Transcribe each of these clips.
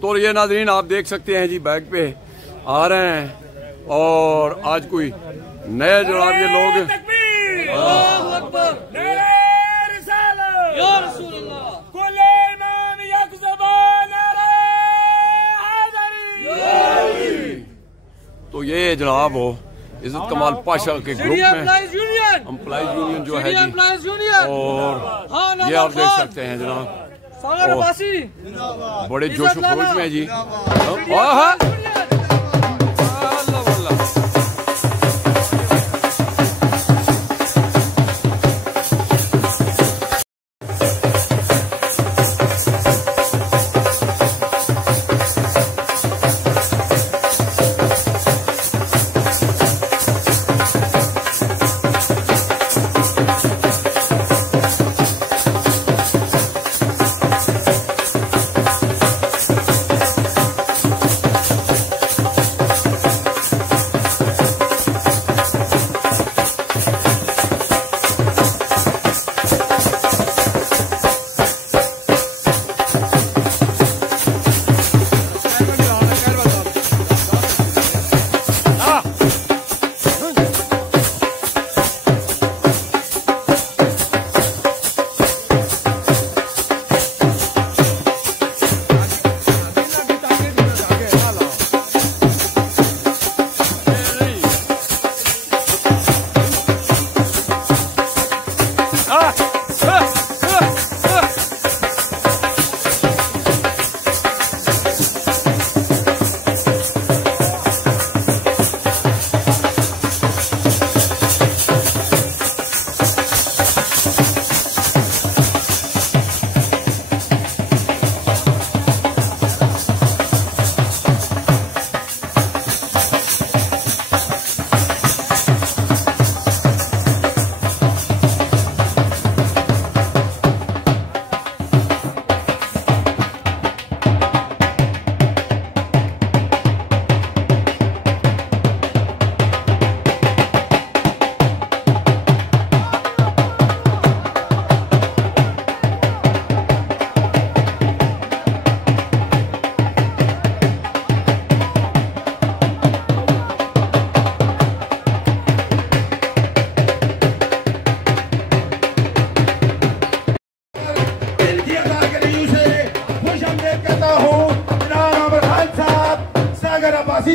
तो ये नाज़रीन आप देख सकते हैं जी बैक पे आ रहे हैं और आज कोई नए जनाब ये लोग तो ये जनाब हो इज्जत कमाल पाशा के ग्रुप में एम्प्लॉइज यूनियन जो है जी और ये आप देख सकते हैं जनाब बड़े जोश खरोश में जी।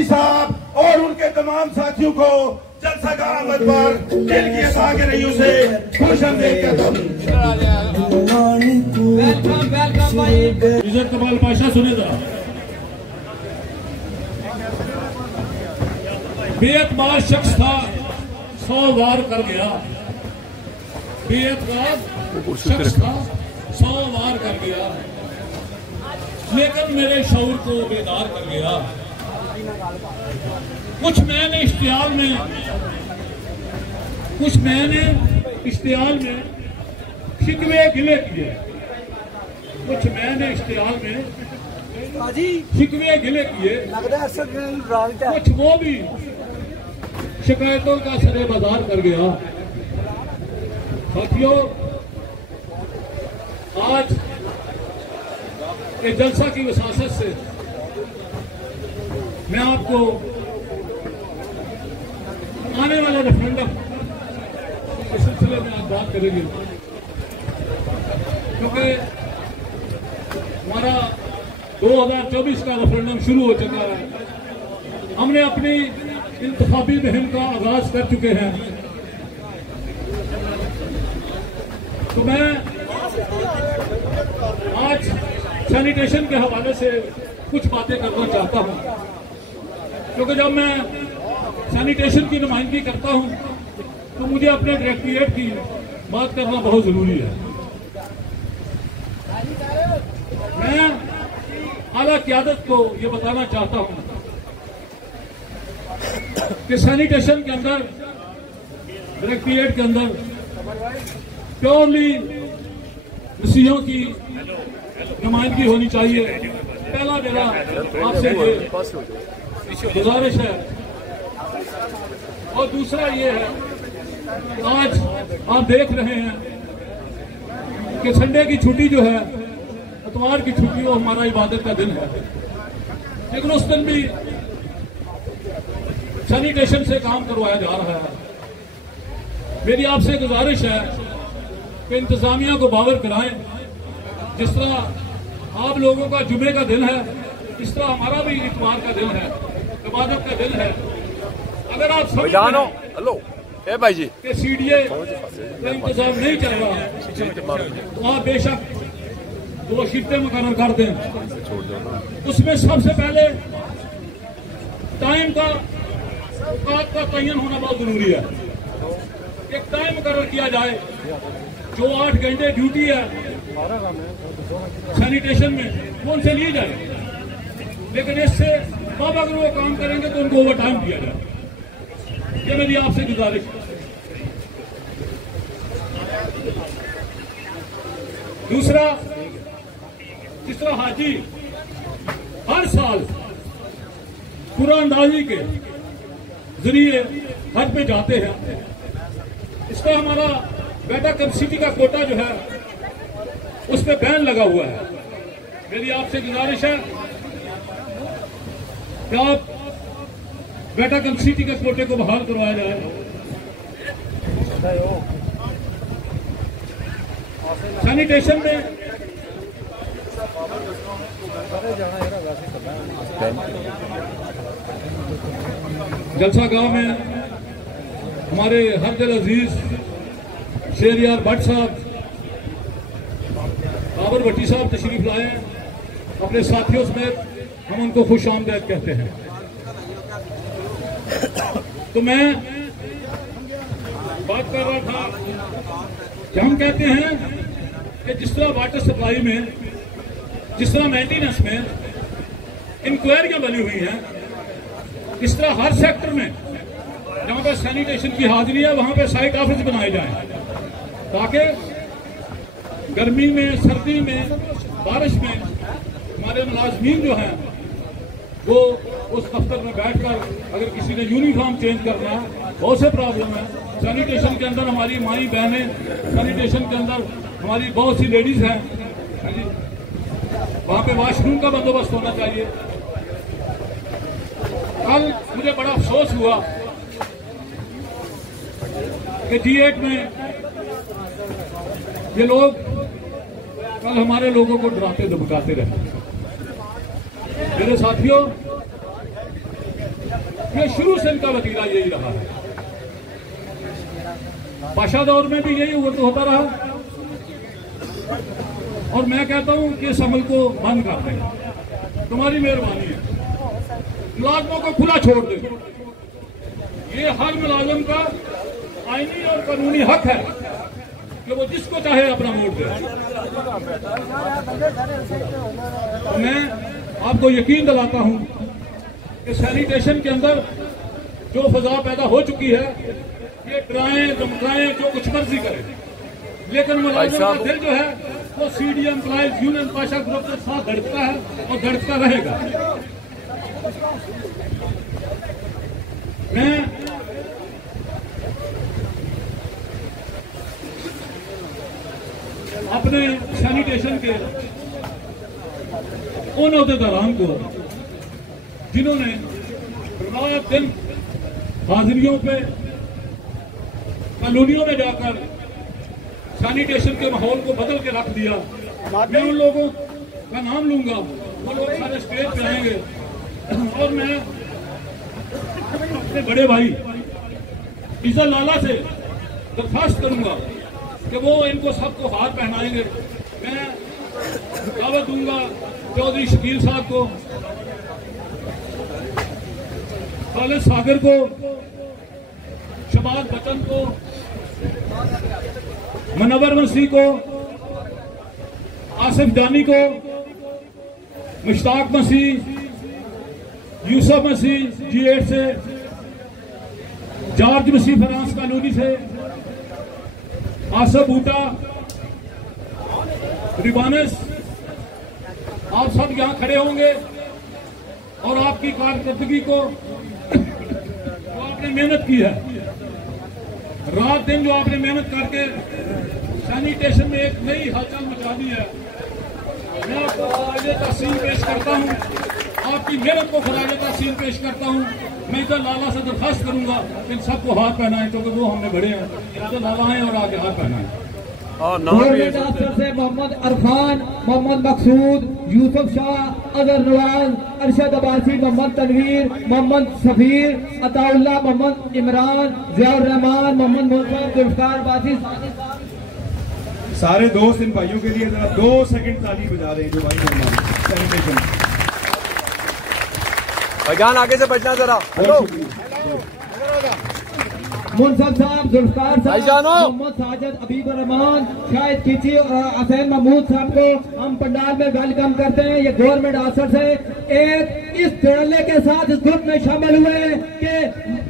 साहब और उनके तमाम साथियों को जलसा का आमद पर दिल की अता के रहियों से खुशामदीद कहता हूं। इज्जत कमाल पाशा सुनेगा। बेएतबार शख्स था 100 वार कर गया। बेएतबार शख्स था 100 वार कर गया, लेकिन मेरे शऊर को बेदार कर गया। कुछ मैंने इश्तिहाल में शिकवे गिले किए, कुछ मैंने इश्तिहाल में शिकवे गिले किए, कुछ वो भी शिकायतों का सरे बाजार कर गया। साथियों, आज के जलसा की वसासत से मैं आपको आने वाले रेफरेंडम के सिलसिले में आप बात करेंगे, क्योंकि हमारा 2024 का रेफरेंडम शुरू हो चुका है। हमने अपनी इंतखाबी मुहिम का आगाज कर चुके हैं। तो मैं आज सैनिटेशन के हवाले से कुछ बातें करना चाहता हूं, क्योंकि जब मैं सैनिटेशन की नुमाइंदगी करता हूं तो मुझे अपने डायरेक्टरेट की बात करना बहुत जरूरी है। मैं आला क़यादत को ये बताना चाहता हूं कि सैनिटेशन के अंदर, डायरेक्टरेट के अंदर प्योरली मसीहों की नुमाइंदगी होनी चाहिए। पहला मेरा आपसे गुजारिश है, और दूसरा ये है, आज आप देख रहे हैं कि संडे की छुट्टी जो है, इतवार की छुट्टी, वो हमारा इबादत का दिन है। लेकिन उस दिन भी सैनिटेशन से काम करवाया जा रहा है। मेरी आपसे गुजारिश है कि इंतजामिया को बावर कराएं। जिस तरह आप लोगों का जुमे का दिन है, इस तरह हमारा भी इतवार का दिन है, इबादत का दिन है। अगर आप हेलो ए भाई जी कि सीडीए का इंतजाम नहीं चल रहा तो आप बेशक 2 शिफ्टें मुकर्रर कर दें। उसमें सबसे पहले टाइम का औकात का तयन होना बहुत जरूरी है। एक टाइम मुकर्रर किया जाए, जो 8 घंटे ड्यूटी है सैनिटेशन में वो उनसे ली जाए, लेकिन इससे अब अगर वो काम करेंगे तो उनको ओवर टाइम दिया जाए। ये मेरी आपसे गुजारिश है। दूसरा, जिस तरह हाजी हर साल कुरानदाजी के जरिए हज पे जाते हैं, इसका हमारा बेटा कैपेसिटी का कोटा जो है उस पर बैन लगा हुआ है। मेरी आपसे गुजारिश है कि आप बेटा कैपेसिटी के कोटे को बहाल करवाया जाए। सैनिटेशन में जलसा गांव में हमारे हर दिल अजीज शेरियार भट्ट साहब, बाबर भट्टी साहब तशरीफ लाए हैं। अपने साथियों समेत हम उनको खुश आमदीद कहते हैं। तो मैं बात कर रहा था कि हम कहते हैं कि जिस तरह वाटर सप्लाई में, जिस तरह मेंटेनेंस में इंक्वायरियां बनी हुई हैं, इस तरह हर सेक्टर में जहां पर सैनिटेशन की हाजिरी है वहां पर साइट ऑफिस बनाए जाएं, ताकि गर्मी में, सर्दी में, बारिश में हमारे मुलाजमीन जो हैं वो उस दफ्तर में बैठकर, अगर किसी ने यूनिफॉर्म चेंज करना है, बहुत से प्रॉब्लम है। सैनिटेशन के अंदर हमारी माई बहनें, सैनिटेशन के अंदर हमारी बहुत सी लेडीज हैं, वहां पे वॉशरूम का बंदोबस्त होना चाहिए। कल मुझे बड़ा अफसोस हुआ कि G8 में ये लोग कल हमारे लोगों को डराते धमकाते रहे। मेरे साथियों, ये शुरू से इनका वतीरा यही रहा है। पाशा दौर में भी यही होता रहा, और मैं कहता हूं कि इस अमल को बंद कर दें। तुम्हारी मेहरबानी है, मुलाजमों को खुला छोड़ दे। ये हर मुलाजम का आईनी और कानूनी हक है कि वो जिसको चाहे अपना वोट दे। मैं आपको यकीन दिलाता हूं कि सैनिटेशन के अंदर जो फजा पैदा हो चुकी है, ये डराएं धमकाएं जो कुछ मर्जी करें, लेकिन मुलाजिम का दिल जो है वो CDA employees union Pasha group के साथ धड़कता है और धड़कता रहेगा। मैं अपने सैनिटेशन के उन अहदेदारान को जिन्होंने रात दिन हाजिरियों पे कॉलोनियों में जाकर सैनिटेशन के माहौल को बदल के रख दिया, मैं उन लोगों का नाम लूंगा। वो लोग सारे स्टेज पे आएंगे और मैं अपने बड़े भाई इज़्ज़त लाला से दरख्वास्त करूंगा कि वो इनको सबको हार पहनाएंगे। मैं दावत दूंगा चौधरी शकील साहब को, खालिद सागर को, शबाज बच्चन को, मनवर मसीह को, आसिफ जानी को, मुश्ताक मसीह, यूसुफ मसीह G8 से, जॉर्ज मसीह फ्रांस कॉलोनी से, आसफ बूटा, रिबानस, आप सब यहां खड़े होंगे और आपकी कारकर्दगी को, जो आपने मेहनत की है, रात दिन जो आपने मेहनत करके सैनिटेशन में एक नई हलचल मचा दी है, मैं आपको तहसीन पेश करता हूं। आपकी की मेहनत को खराज तहसीन पेश करता हूँ। मैं इधर लाला से दरखास्त करूंगा इन सबको हाथ पहनाएं क्योंकि वो हमने बड़े हैं, तो लाला हैं और आगे हाथ पहनाएं। गवर्नमेंट अफसर से मोहम्मद अरफान, मोहम्मद मकसूद, यूसुफ शाह, अजहर नवाज, अरशद अब्बासी, मोहम्मद तनवीर, मोहम्मद सफीर, अताउल्लाह, मोहम्मद इमरान, जियाउर रहमान, मोहम्मद मोहम्मद, जुल्फकार अब्बासी। सारे दोस्त इन भाइयों के लिए जरा 2 सेकंड ताली बजा रहे हैं जो भाई सैनिटेशन। भाईजान आगे से बचना जरा। हेलो मुनसब साहब, जुल्फकार साहब, मोहम्मद साजिद, अबीब रहमान, शाहिद खींची और हसैन महमूद साहब को हम पंडाल में वेलकम करते हैं। ये गवर्नमेंट ऑफिसर से एक इस धड़ल्ले के साथ इस ग्रुप में शामिल हुए कि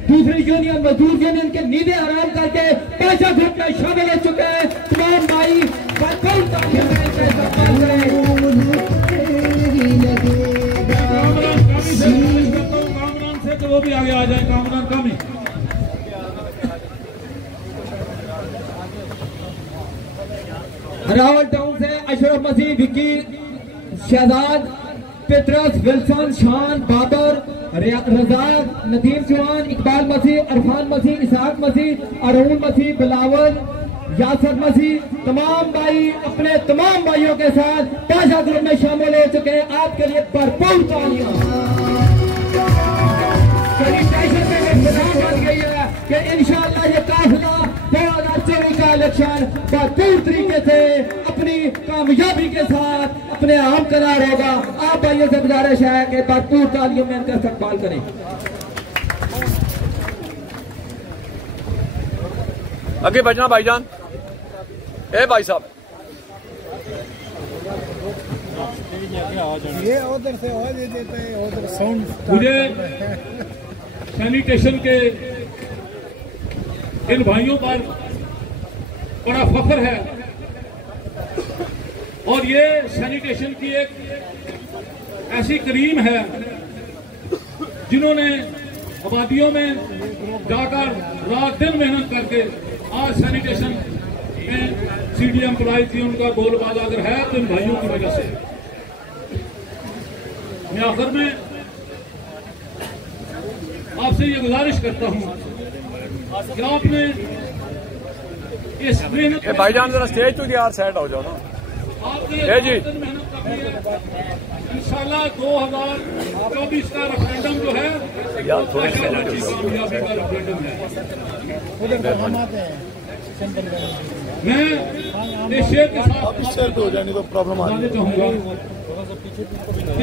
दूसरी यूनियन मजदूर यूनियन के नींदें हराम करके पैसा ग्रुप में शामिल हो चुके हैं। तमाम भाई तो वो भी आगे आ जाए। कामरान कामी रावल टाउन से अशरफ मसीह, विक्की, शहजाद, पेट्रस, विल्सन, शान, बाबर, रजाक, नदीम चौहान, इकबाल मसीह, अरफान मसीह, इसहाक मसीह, अरून मसीह, बिलावल, यासर मसीह, तमाम भाई अपने तमाम भाइयों के साथ पाशा ग्रुप में शामिल हो चुके हैं। आपके लिए भरपूर तालियां। बन गई है कि इंशाअल्लाह ये काफिला 2024 का इलेक्शन भरपूर तरीके से अपनी कामयाबी के साथ अपने आम करार होगा। आप भाइयों से गुजारिश है कि भरपूर तालियों में इनका इस्तकबाल करें। आगे बचना भाईजान। ए भाई साहब ये उधर से आवाज देते हैं, उधर साउंड। मुझे सैनिटेशन के इन भाइयों पर बड़ा फख्र है और ये सैनिटेशन की एक ऐसी करीम है जिन्होंने आबादियों में जाकर रात दिन मेहनत करके आज सैनिटेशन में सीडी एम्प्लॉइज थी, उनका बोलबाला अगर है तो इन भाइयों की वजह से। मैं आखिर में आपसे ये गुजारिश करता हूं कि आपने इस मेहनत भाईजान जरा स्टेज तो यार सेट हो जाओ ना। आपने जी मेहनत करनी है। इंशाल्लाह 2024 का रेफरेंडम जो है यार थोड़ी कामयाबी का रेफरेंडम है। मैं इस शेर के साथ हो जाने तो प्रॉब्लम आ बताना चाहूंगा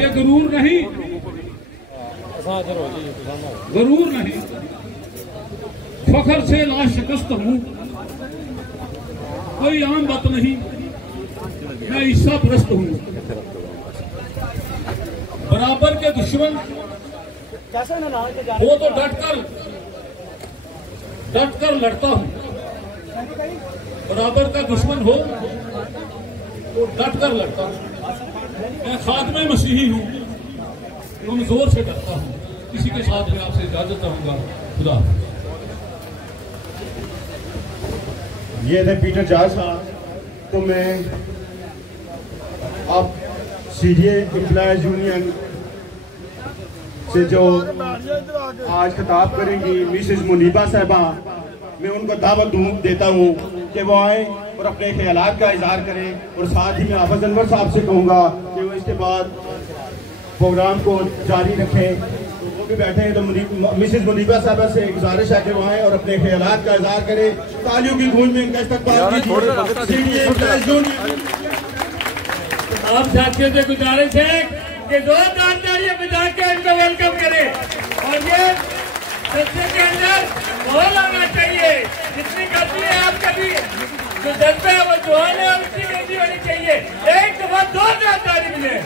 ये गरूर नहीं फखर से लाशिकस्त हूँ, कोई आम बात नहीं, मैं ईसा परस्त हूँ। बराबर के दुश्मन वो तो डट कर लड़ता हूँ। बराबर का दुश्मन हो तो डट कर लड़ता हूँ। मैं खात्मे मसीही हूँ, कमजोर से डरता हूँ। इसी के साथ मैं आपसे इजाजत चाहूंगा। खुदा। ये थे पीटर जाज साहब। तो मैं अब सीडीए एम्प्लॉयज यूनियन से जो आज खिताब करेंगी मिसेस मुनीबा साहबा, मैं उनको दावत देता हूँ कि वो आए और अपने ख्यालात का इजहार करें। और साथ ही मैं हाफिज अनवर साहब से कहूँगा कि वो इसके बाद प्रोग्राम को जारी रखें। तो वो भी बैठे हैं तो मिसेस मुनीबा साहबा से गुजारिश है कि वो आए और अपने ख्यालात का इजहार करें। तालियों की गूंज में इनका इस्तकबाल कीजिए। आप साथियों से गुजारिश है कि जोरदार तालियां बजा के इनको वेलकम करें और ये संसद के अंदर माहौल आना चाहिए। जितनी गर्मी है आपका भी जो जज्बा है वो जुआन है और उसकी गर्मी होनी चाहिए। एक दफा जोरदार ताली मिले।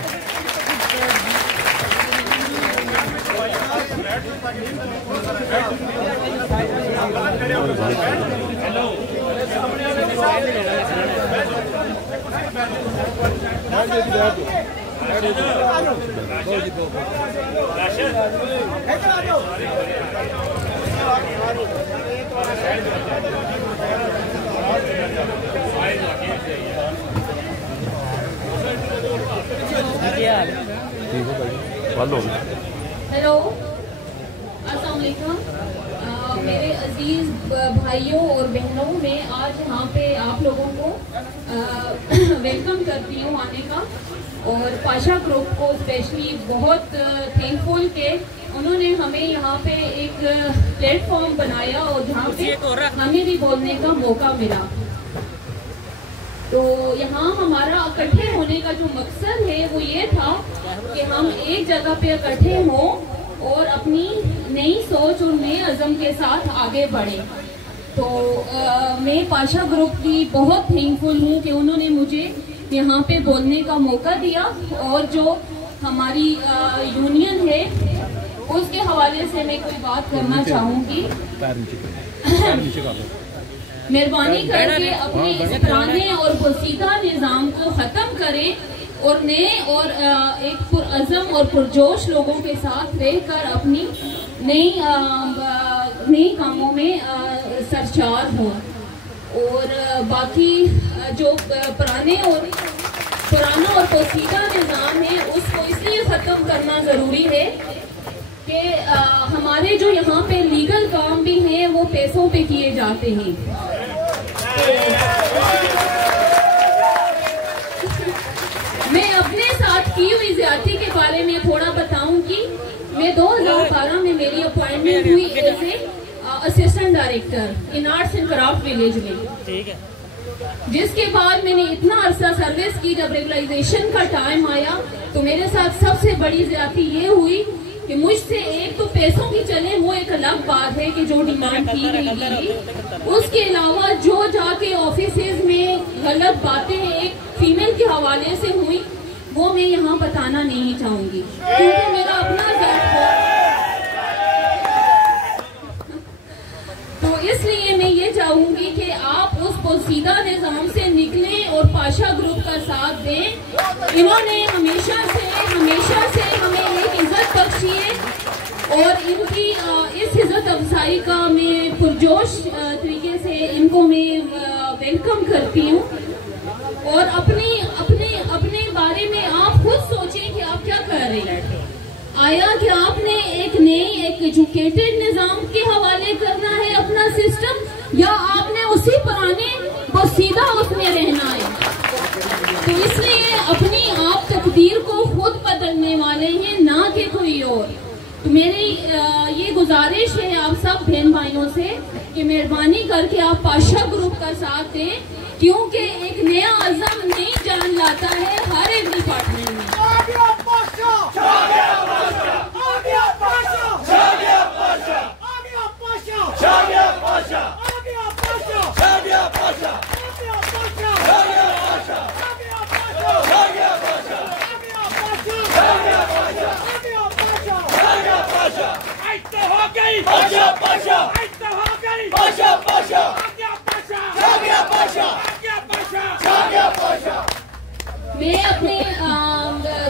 हेलो, अस्सलाम वालेकुम। मेरे अजीज भाइयों और बहनों, मैं आज यहाँ पे आप लोगों को वेलकम करती हूँ आने का, और पाशा ग्रुप को स्पेशली बहुत थैंकफुल के उन्होंने हमें यहाँ पे एक प्लेटफॉर्म बनाया और जहाँ पे हमें भी बोलने का मौका मिला। तो यहाँ हमारा इकट्ठे होने का जो मकसद है वो ये था कि हम एक जगह पे इकट्ठे हों और अपनी नई सोच और नए अज़म के साथ आगे बढ़े। तो मैं पाशा ग्रुप की बहुत थैंकफुल हूँ कि उन्होंने मुझे यहाँ पे बोलने का मौका दिया, और जो हमारी यूनियन है उसके हवाले से मैं कोई बात करना चाहूँगी। मेहरबानी करके अपने इस पुराने और पोसीदा निज़ाम को ख़त्म करें और नए और एक पुरअज़म और पुरजोश लोगों के साथ रहकर अपनी नई कामों में सरशार हों। और बाकी जो पुराना और पोसीदा निज़ाम है उसको इसलिए ख़त्म करना ज़रूरी है कि हमारे जो यहाँ पे लीगल काम भी हैं वो पैसों पे किए जाते हैं। मैं अपने साथ की हुई ज्यादती के बारे में थोड़ा बताऊंगी। मैं 2012 में मेरी अपॉइंटमेंट हुई as a assistant director in arts and craft village में, जिसके बाद मैंने इतना अरसा सर्विस की। जब रेगुलाइजेशन का टाइम आया तो मेरे साथ सबसे बड़ी ज्यादती ये हुई कि मुझसे एक तो पैसों की चले, वो एक अलग बात है कि जो डिमांड की गई थी, उसके अलावा जो जाके ऑफिसेज में गलत बातें एक फीमेल के हवाले से हुई वो मैं यहाँ बताना नहीं चाहूंगी क्योंकि मेरा अपना ज़ात है। तो इसलिए मैं ये चाहूंगी कि आप उस पोसीदा निज़ाम से निकलें और पाशा ग्रुप का साथ दें। इन्होंने हमेशा से हमें एक इज्जत बख्शी है और इनकी इस इज्जत अफजाई का मैं पुरजोश तरीके से इनको मैं वेलकम करती हूँ। और अपने बारे में आप खुद सोचें कि आप क्या कर रहे हैं। आया कि आपने एक एजुकेटेड निज़ाम के हवाले करना है अपना सिस्टम, या आपने उसी पुराने पोसीदा उसमें रहना है। तो इसलिए अपनी आप तकदीर को खुद बदलने वाले हैं, ना कि कोई और। तो मेरी ये गुजारिश है आप सब बहन भाइयों से कि मेहरबानी करके आप पाशा ग्रुप का साथ दें, क्योंकि एक नया अज़म नई जान लाता है हर एक डिपार्टमेंट में। मैं अपने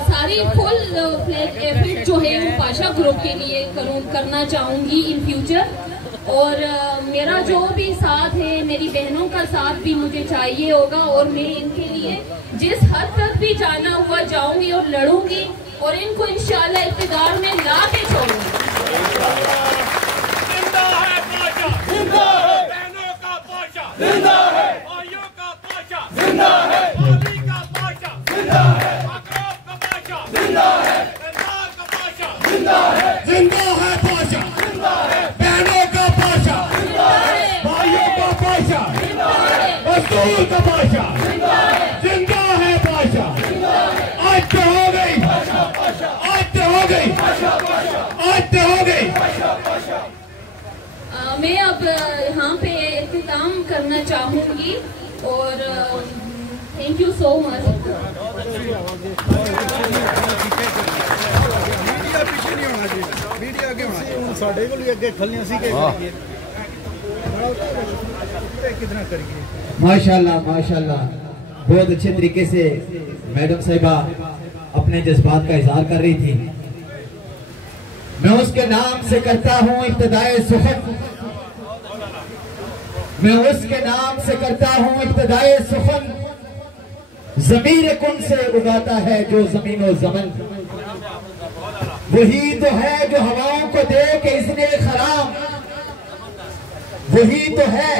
सारी फुल फ्लैग एफर्ट जो है वो पाशा ग्रुप के लिए करना चाहूँगी इन फ्यूचर। और मेरा जो भी साथ है, मेरी बहनों का साथ भी मुझे चाहिए होगा, और मैं इनके लिए जिस हद तक भी जाना हुआ जाऊंगी और लड़ूंगी और इनको इंशाल्लाह इक़्तिदार में ला के छोड़ूंगी। जिंदा है पाशा, जिंदा है बहनों का पाशा, जिंदा है भाइयों का पाशा, जिंदा है पानी का पाशा, जिंदा है अकराब का पाशा, जिंदा है सरदार का पाशा, जिंदा है पाशा, जिंदा है बहनों का पाशा, जिंदा है भाइयों का पाशा, जिंदा है मजदूर का पाशा, जिंदा है पाशा। आज तो हो गई, आज तो हो गई, आज तो हो गई। मैं अब यहाँ पे इख्तिताम करना चाहूँगी और thank you so much. Media पीछे नहीं होना चाहिए, मीडिया आगे होना चाहिए। साढ़े को भी अगे खलियां सी के कितना करिए। माशाल्लाह माशाल्लाह, बहुत अच्छे तरीके से मैडम साहिबा अपने जज्बात का इजहार कर रही थी। मैं उसके नाम से करता हूँ इब्तिदाए सुखन, मैं उसके नाम से करता हूँ इब्तिदाए सुखन, ज़मीर कुन से उगाता है जो ज़मीन व ज़मन। वही तो है जो हवाओं को दे के इसने खराम, वही तो है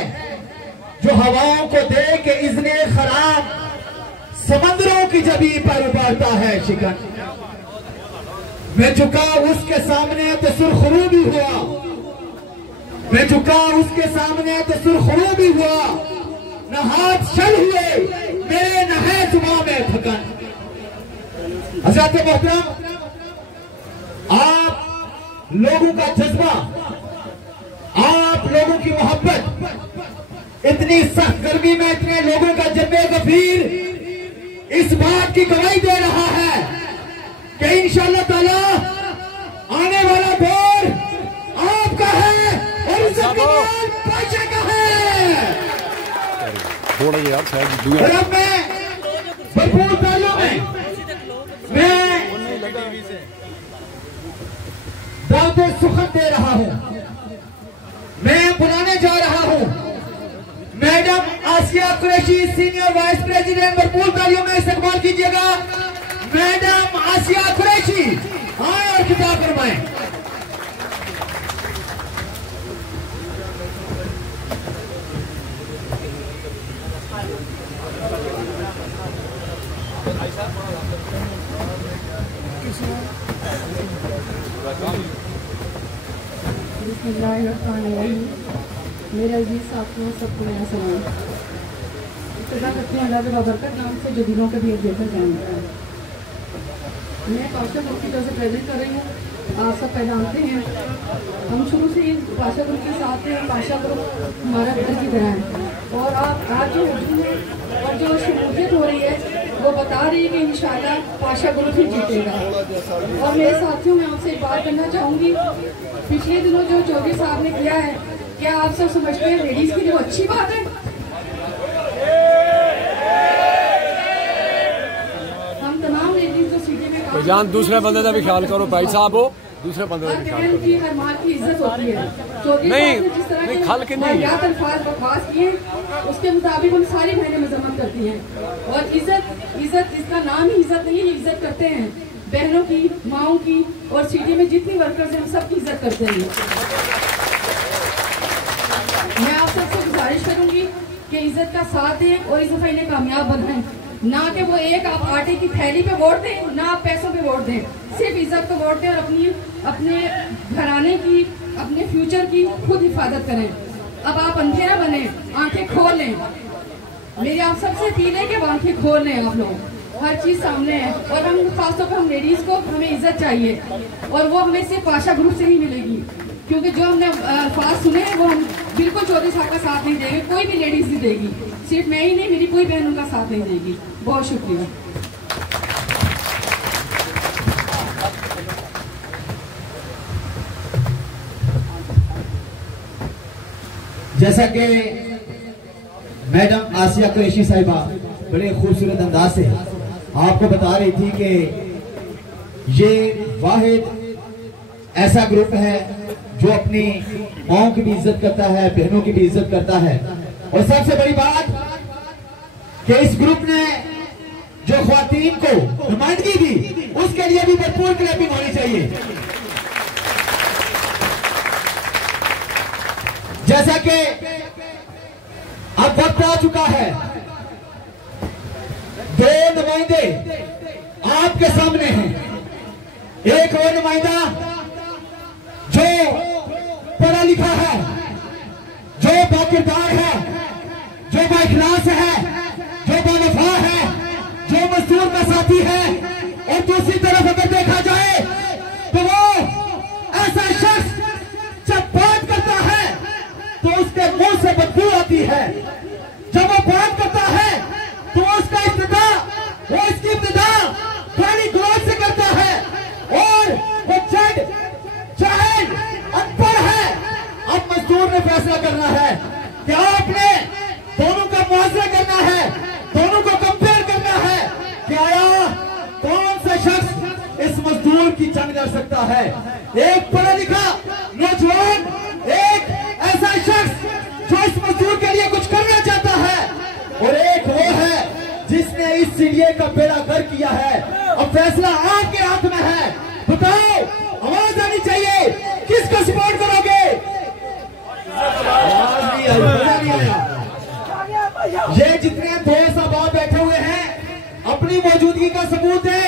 जो हवाओं को दे के इसने खराम, समंदरों की जबी पर उबारता है शिकन। मैं झुका उसके सामने तो सुरखरू भी हुआ, मैं झुका उसके सामने तो सुरखरू भी हुआ, न हाथ छल हुए मेरे न है जुबां में थकन। हज़रत मोहतरम, आप लोगों का जज्बा, आप लोगों की मोहब्बत इतनी सख्त गर्मी में इतने लोगों का जज्बे गफीर इस बात की गवाही दे रहा है कि इंशाअल्लाह ताला आने वाला दौर आपका है और इसका कमाल पाशा का है। और अब मैं भरपूर तालियों में मैं दावत सुखद दे रहा हूं। मैं बुलाने जा रहा हूं मैडम आसिया कुरैशी, सीनियर वाइस प्रेसिडेंट। भरपूर तालियों में इस्तेमाल कीजिएगा। मैडम आसिया कुरैशी आए और खिताब फरमाएं। मेरे अजीज साथियों, सबको मेरा सलाम। इब्तिदा करती हूँ अल्लाह के बाबरकत नाम से जो दिलों के भी एक बेहतर जानता है। मैं पाशा ग्रुप की तरफ से प्रेजेंट कर रही हूँ। आप सब जानते हैं हम शुरू से ही पाशा ग्रुप के साथ हैं। पाशा ग्रुप हमारा घर की तरह है और आप आज जो मौजूद है और जो शमूलियत हो रही है वो बता रही है कि इंशाल्लाह पाशा ग्रुप ही जीतेगा। और मेरे साथियों, मैं आपसे एक बात करना चाहूँगी। पिछले दिनों जो चौधरी साहब ने किया है, क्या आप सब समझते हैं लेडीज के लिए वो अच्छी बात है? हम तमाम लेडीज जो सिटी में जान दूसरे बंदे का भी ख्याल करो भाई साहब, हो दूसरे बंदे का भी ख्याल करो। हर माल की इज्जत होती है। चौधरी जिस तरह के खल के नहीं अल्फाज बकवास किए उसके मुताबिक हम सारी बहनें मजम्मत करती हैं। और इज्जत इसका नाम ही इज्जत नहीं है, इज्जत करते हैं बहनों की, माओं की और सिटी में जितनी वर्कर्स हैं हम सबकी इज्जत करते हैं। मैं आप सबसे गुजारिश करूंगी कि इज्जत का साथ दें और इस दफा इन्हें कामयाब बनाएं। ना कि वो एक आप आटे की थैली पे वोट दें, ना आप पैसों पे वोट दें, सिर्फ इज्जत पे वोट दें और अपने घराने की, अपने फ्यूचर की खुद हिफाजत करें। अब आप अंधेरा बने, आंखें खोल लें। मेरी आप सबसे अपील है कि आंखें खोल लें। आप लोग हर चीज सामने है और हम खासतौर पर हम लेडीज को हमें इज्जत चाहिए और वो हमें सिर्फ पाशा ग्रुप से ही मिलेगी, क्योंकि जो हमने अल्फाज सुने हैं वो हम बिल्कुल चौधरी साहब का साथ नहीं देंगे, कोई भी लेडीज नहीं देगी, सिर्फ मैं ही नहीं, मेरी कोई बहन उनका साथ नहीं देगी। बहुत शुक्रिया। जैसा कि मैडम आसिया कुरैशी साहिबा बड़े खूबसूरत अंदाज से आपको बता रही थी कि ये वाहिद ऐसा ग्रुप है जो अपनी माओं की भी इज्जत करता है, बहनों की भी इज्जत करता है। और सबसे बड़ी बात कि इस ग्रुप ने जो ख्वातीन को नुमाइंदगी दी उसके लिए भी भरपूर क्लैपिंग होनी चाहिए। जैसा कि अब वक्त आ चुका है, दो नुमाइंदे आपके सामने हैं। एक वो नुमाइंदा जो पढ़ा लिखा है, जो बाकिरदार है, जो बाइखलास है, जो बावफा है, जो मजदूर का साथी है। और दूसरी तरफ अगर देखा जाए तो वो ऐसा शख्स जब बात करता है तो उसके मुंह से बदबू आती है। जब वो बात करता है तो उसका इब्तिदा, वो इसकी इब्तिदा गाली गलौज से करता है और वो जड जाहिल अनपढ़ है। अब मजदूर ने फैसला करना है कि आपने दोनों का मुआवजा करना है, दोनों को कंपेयर करना है कि आया कौन सा शख्स इस मजदूर की जंग लड़ सकता है। एक पढ़ा लिखा नौजवान, एक ऐसा शख्स जो इस मजदूर के लिए कुछ करना चाहता है, और एक वो है जिसने इस सीढ़ी का बेड़ा गर्क किया है। अब फैसला आपके हाथ में है। बताओ सबूत है।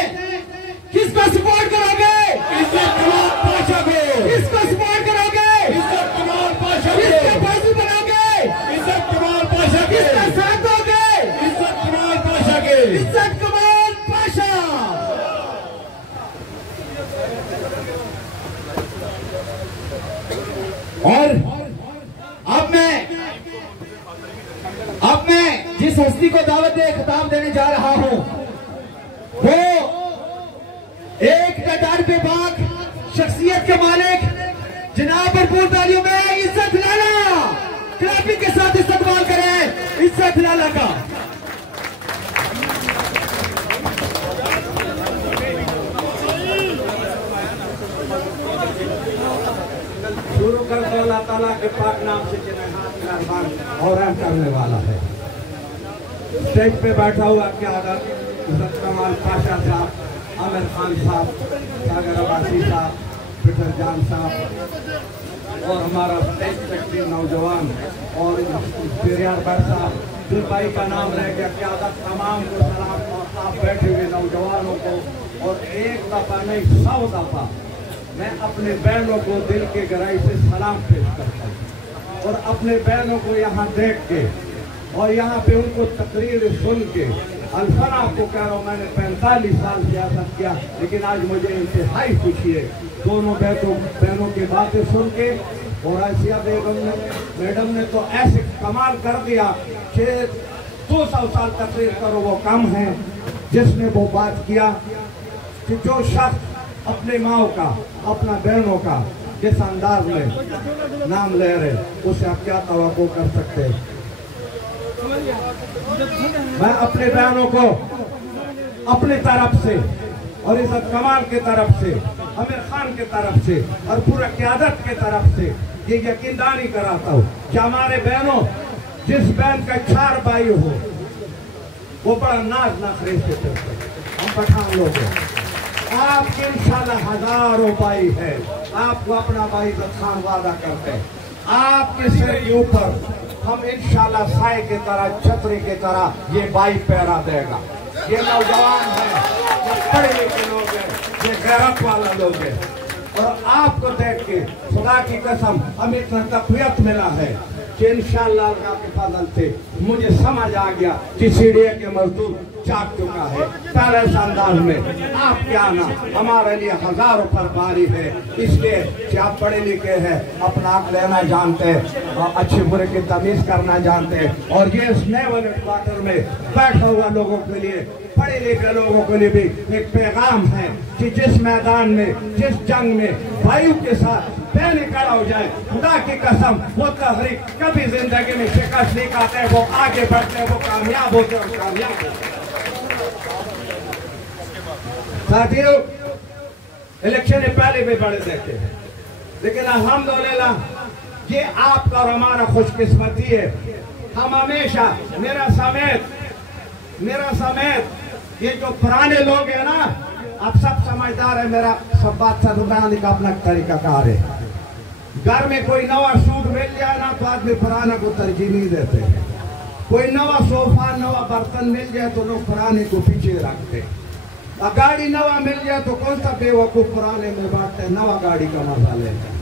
किसको सपोर्ट करोगे? इज्जत कमाल पाशा को। किसको सपोर्ट करोगे? इज्जत कमाल पाशा को। किसके बाजू बनाओगे? इज्जत कमाल पाशा के। किसका साथ दोगे? इज्जत कमाल पाशा के। इज्जत कमाल पाशा। और अब मैं जिस हस्ती को दावत खिताब देने जा रहा हूं वो एक तजर्बे बाग शख्सियत के मालिक जनाब भरपूर तालियों में इज्जत लाला क्लापी के साथ इस्तेमाल करें इज्जत लाला का। शुरू कर दो अल्लाह ताला के पाक नाम से जिन्हें हाथ मेहरबान और रहम करने वाला है। स्टेज पे बैठा हुआ क्या इज्जत कमाल पाशा साहब, आमिर खान साहब, सागर अब्बासी साहब, पीटर जान साहब और हमारा स्टेज सेक्रेटरी नौजवान और पेरियार भाई साहब, जिन भाई का नाम रह गया क्या तमाम को सलाम और आप बैठे हुए नौजवानों को। और एक दफा नहीं 100 दफा मैं अपने बहनों को दिल के गहराई से सलाम पेश करता हूँ और अपने बहनों को यहाँ देख के और यहाँ पे उनको तकरीर सुन के अल्फान आपको कह रहा हूँ मैंने 45 साल सियासत किया लेकिन आज मुझे इंतहाई खुशी है दोनों बहनों की बातें सुन के। और आसिया बेगम ने मैडम ने तो ऐसे कमाल कर दिया कि 200 साल तकरीर करो वो कम है जिसने वो बात किया कि जो शख्स अपने माओ का अपना बहनों का जिस अंदाज में नाम ले रहे उसे आप क्या तवक्को कर सकते हैं। मैं अपने बहनों को अपनी तरफ से और इज्जत कमाल की तरफ से आमिर खान की तरफ से और पूरा क़यादत की तरफ से ये यकीनदानी कराता हूँ कि हमारे बहनों जिस बहन का 4 भाई हो वो बड़ा नाज नखरे से करते हम पठान लोग हैं। आपके इंशाल्लाह हजारों भाई है आपको अपना भाई इज्जत खान वादा करते हैं आपके सिर के ऊपर हम इंशाल्लाह साए की तरह छतरी की तरह ये भाई पहरा देगा। ये नौजवान है ये पढ़े लिखे लोग हैं ये गैरत वाला लोग है और आपको देख के खुदा की कसम हमें इतना तक़वियत मिला है कि इंशाल्लाह अल्लाह के फजल से मुझे समझ आ गया कि सीढ़ियों के मजदूर जाग चुका है। पहले इस अंदाज में आपके आना हमारे लिए हजारों पर भारी है इसलिए कि आप पढ़े लिखे हैं अपना हक लेना जानते हैं और अच्छे बुरे की तमीज करना जानते हैं। और ये इस नेवल क्वार्टर में बैठा हुआ लोगों के लिए पढ़े लिखे लोगों के लिए भी एक पैगाम है कि जिस मैदान में जिस जंग में भाइयों के साथ पहले खड़ा हो जाए खुदा की कसम वो तहरीक कभी जिंदगी में शिकस्त नहीं खाते वो आगे बढ़ते वो कामयाब होते और कामयाब होते। साथियों इलेक्शन पहले भी बड़े देते हैं लेकिन अल्हम्दुलिल्लाह ये आपका और हमारा खुशकिस्मती है हम हमेशा मेरा समेत ये जो पुराने लोग हैं ना आप सब समझदार है मेरा सब बात सदुदानी का अपना तरीकाकार है। घर में कोई नवा सूट मिल जाए ना तो आदमी पुराना को तरजीह नहीं देते। कोई नवा सोफा नवा बर्तन मिल जाए तो लोग पुराने को पीछे रखते। गाड़ी नवा मिल जाए तो कौन सा बेवकूफ पुराने में बांटते नवा गाड़ी का मजा लेते।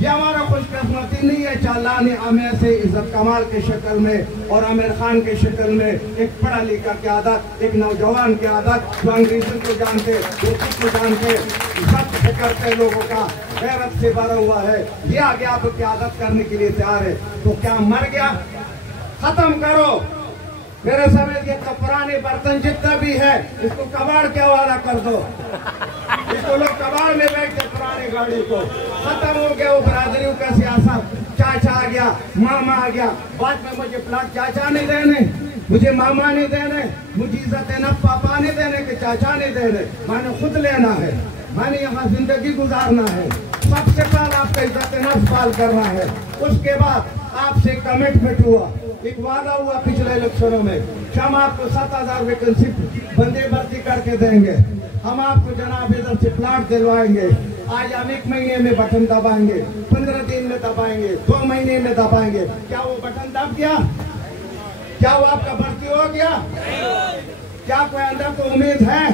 ये हमारा खुशकिस्मती नहीं है अल्लाह ने हमें से इज्जत कमाल के शक्ल में और आमिर खान के शक्ल में एक पढ़ा लिखा की आदत एक नौजवान की आदत जो अंग्रेजी को जानते उर्दू को जानते सब करते लोगों का गैरत से भरा हुआ है ये आगे आपकी आदत करने के लिए तैयार है। तो क्या मर गया खत्म करो मेरे समय के तो पुराने बर्तन जितना भी है इसको कबाड़ के हवाला कर दो इसको लोग कबाड़ में बैठते पुरानी गाड़ी को खत्म हो गया वो बरादरियों का सियासत। चाचा आ गया मामा आ गया बाद में मुझे प्लाट चाचा नहीं देने मुझे मामा नहीं देने मुझे इज्जत न पापा नहीं देने के चाचा नहीं देने मैंने खुद लेना है मैंने यहाँ जिंदगी गुजारना है। सबसे पहले आपका इज्जत नफ्स पाल करना है उसके बाद आपसे कमिटमेंट हुआ एक वादा हुआ पिछले इलेक्शनों में कि हम आपको 7,000 वैकेंसी बंदे भर्ती करके देंगे हम आपको जनाब इधर से प्लाट दिलवाएंगे। आज हम 1 महीने में बटन दबाएंगे 15 दिन में दबाएंगे 2 महीने में दबाएंगे। क्या वो बटन दब गया? क्या वो आपका भर्ती हो गया? क्या कोई अंदर को उम्मीद है?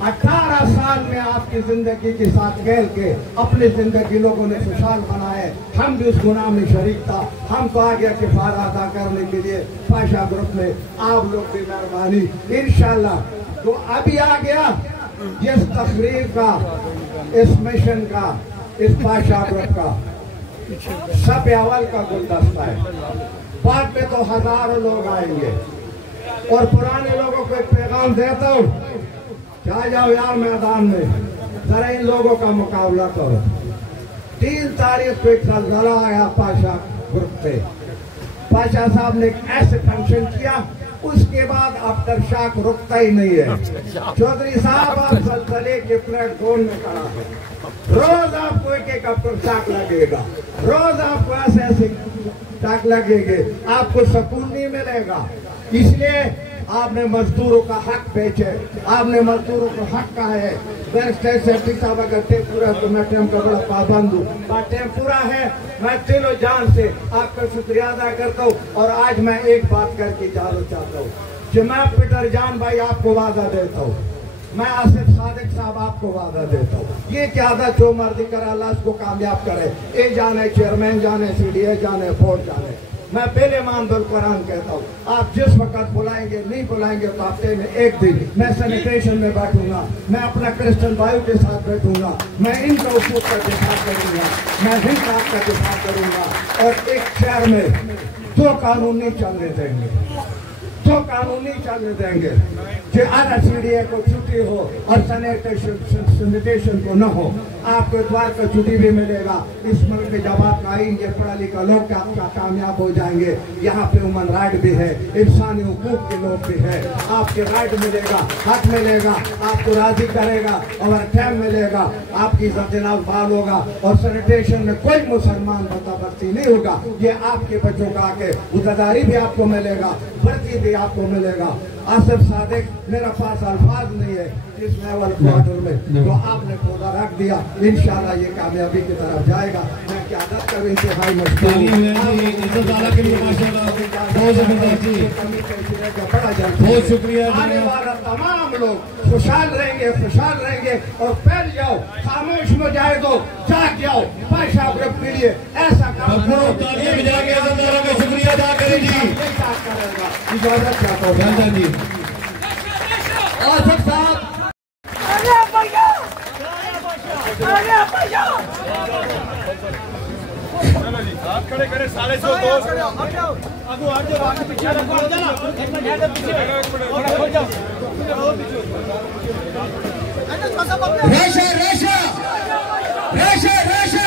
18 साल में आपकी जिंदगी के साथ खेल के अपनी जिंदगी लोगों ने खुशहाल बनाए। हम भी उस गुनाह में शरीक था। हम तो आ गया किफारा अदा करने के लिए पाशा ग्रुप में। आप लोग की मेहरबानी इंशाल्लाह। तो अभी आ गया इस तकरीर का, इस मिशन का, इस पाशा ग्रुप का सब अव्वल का गुलदस्ता है। बाद में तो हजारों लोग आएंगे और पुराने लोगों को एक पैगाम देता हूँ, क्या जाओ यार मैदान में, जरा इन लोगों का मुकाबला करो। 3 तारीख को एक जलजला आया पाशा ग्रुप पे। पाशा साहब ने एक ऐसे फंक्शन किया, उसके बाद आफ्टर शॉक रुकता ही नहीं है। चौधरी साहब आप जलजले के प्लेटफॉर्म में खड़ा है, रोज आपको एक आफ्टर शॉक लगेगा, रोज आपको ऐसे ऐसे शॉक लगेंगे, आपको सुकून नहीं मिलेगा। इसलिए आपने मजदूरों का हक बेचे, आपने मजदूरों को हक कहा है। साहब अगर टेम पूरा तो मैं टेम का बड़ा पाबंद हूँ, टेम पूरा है। मैं दिलो जान से आपका शुक्रिया अदा करता हूँ। और आज मैं एक बात करके जाना चाहता हूँ कि मैं पीटर जान भाई आपको वादा देता हूँ, मैं आसिफ सादिक साहब आपको वादा देता हूँ, ये क्या था जो मर्जी करे अल्लाह इसको कामयाब करे। ए जाने चेयरमैन जाने, CDA जाने, बोर्ड जाने। मैं पहले मानदल कुरान कहता हूँ, आप जिस वक्त बुलाएंगे, नहीं बुलाएंगे तो हफ्ते में एक दिन मैं सैनिटेशन में बैठूंगा, मैं अपना क्रिश्चियन भाइयों के साथ बैठूंगा, मैं इनका उसूल का दिफा करूंगा, मैं हिंद का दिफा करूंगा। और एक शहर में 2 कानून नहीं चलने देंगे, 2 कानून नहीं चलने देंगे कि CDA को छुट्टी हो और सैनिटेशन को न हो। आपको इतवार को छुट्टी भी मिलेगा। इस मुल्क में जब आप आएंगे पढ़ा लिखा लोग आपका कामयाब हो जाएंगे। यहाँ पे ह्यूमन राइट भी है, इंसानी हुकूक के लोग भी है। आपके राइट मिलेगा, हक मिलेगा, आपको राजी करेगा, ओवर टाइम मिलेगा, आपकी इज्जत बाल होगा। और सैनिटेशन में कोई मुसलमान बताबस्ती नहीं होगा। ये आपके बच्चों का आके उदारी भी आपको मिलेगा, भर्ती भी आपको मिलेगा। आसिफ सादिक मेरा पास अल्फाज नहीं है इस लेवल क्वार्टर में जो आपने पौधा रख दिया। इंशाल्लाह ये कामयाबी की तरफ जाएगा। मैं क्या कर इंतहाई मजबूर बहुत शुक्रिया। आने वाला तमाम लोग खुशहाल रहेंगे, खुशहाल रहेंगे। और फैल जाओ, खामोश में जाए तो जाग जाओ। पाशा ग्रुप के लिए ऐसा काम शुक्रिया अदा करें जी। इजाजत चाहता हूँ जी। आसिफ साहब आप खड़े करे 150 रेशा रेशा रेशा रेशा